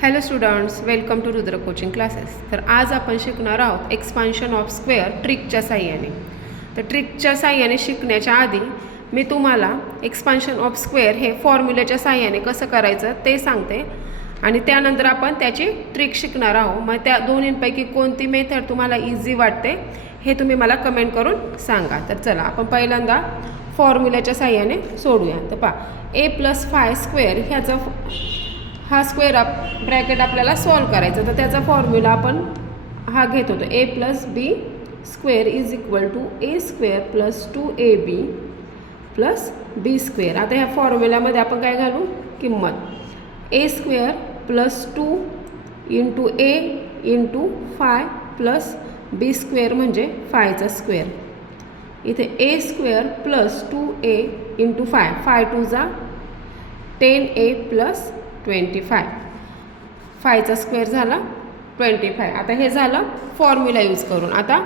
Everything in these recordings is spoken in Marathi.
Hello students, welcome to Rudra coaching classes. तर आज आपण शिकणार आहोत एक्सपान्शन ऑफ स्क्वेअर ट्रिकच्या साह्याने. तर ट्रिकच्या साह्याने शिकण्याच्या आधी मी तुम्हाला एक्सपान्शन ऑफ स्क्वेअर हे फॉर्म्युल्याच्या साह्याने कसं करायचं ते सांगते आणि त्यानंतर आपण त्याची ट्रिक शिकणार आहोत. मग त्या दोन्हींपैकी कोणती मेथड तुम्हाला इझी वाटते हे तुम्ही मला कमेंट करून सांगा. तर चला आपण पहिल्यांदा फॉर्म्युल्याच्या साह्याने सोडूया. तर पहा, a+5² ह्याचा हा स्क्वेअर ब्रॅकेट आपल्याला सॉल्व करायचा. तर त्याचा फॉर्म्युला आपण हा घेत होतो, a+b² = a² + 2ab + b². आता ह्या फॉर्म्युल्यामध्ये आपण काय घालू, किंमत a² + 2 × a × phi + b² म्हणजे फायचा स्क्वेअर. इथे a² + 2a × phi, phi 2 जा 10a + 25, फायचा स्क्वेअर झाला 25. आता हे झालं फॉर्म्युला यूज करून. आता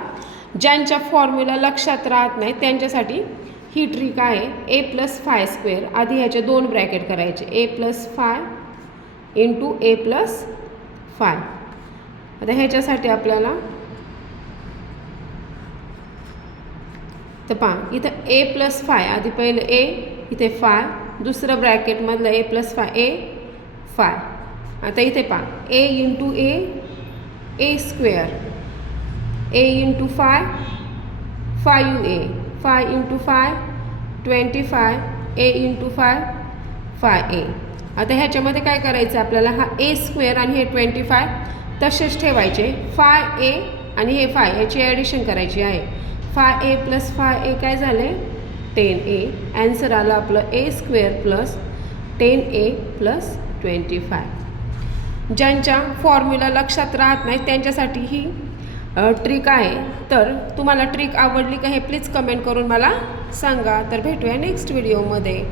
ज्यांच्या फॉर्म्युला लक्षात राहत नाही त्यांच्यासाठी ही ट्रिक आहे. a+5² आधी ह्याचे दोन ब्रॅकेट करायचे, a+5 × a+5. आता ह्याच्यासाठी आपल्याला तर पहा, इथं a+5 आधी पहिलं a, इथे phi, दुसरं ब्रॅकेटमधलं a+5 a phi. आता इथे पहा, a × a a², a × phi 5a, phi × phi 25, a × phi 5a. आता ह्याच्यामध्ये काय करायचं आपल्याला, हा a² आणि हे 25 तसेच ठेवायचे. phi a आणि हे phi याची ॲडिशन करायची आहे. phi a + phi a काय झाले 10a. ॲन्सर आलं आपलं a² + 10a + 25. ज्यांच्या फॉर्म्युला लक्षात राहत नाही त्यांच्यासाठी ही ट्रिक आहे. तर तुम्हाला ट्रिक आवडली का हे प्लीज कमेंट करून मला सांगा. तर भेटूया नेक्स्ट व्हिडिओमध्ये.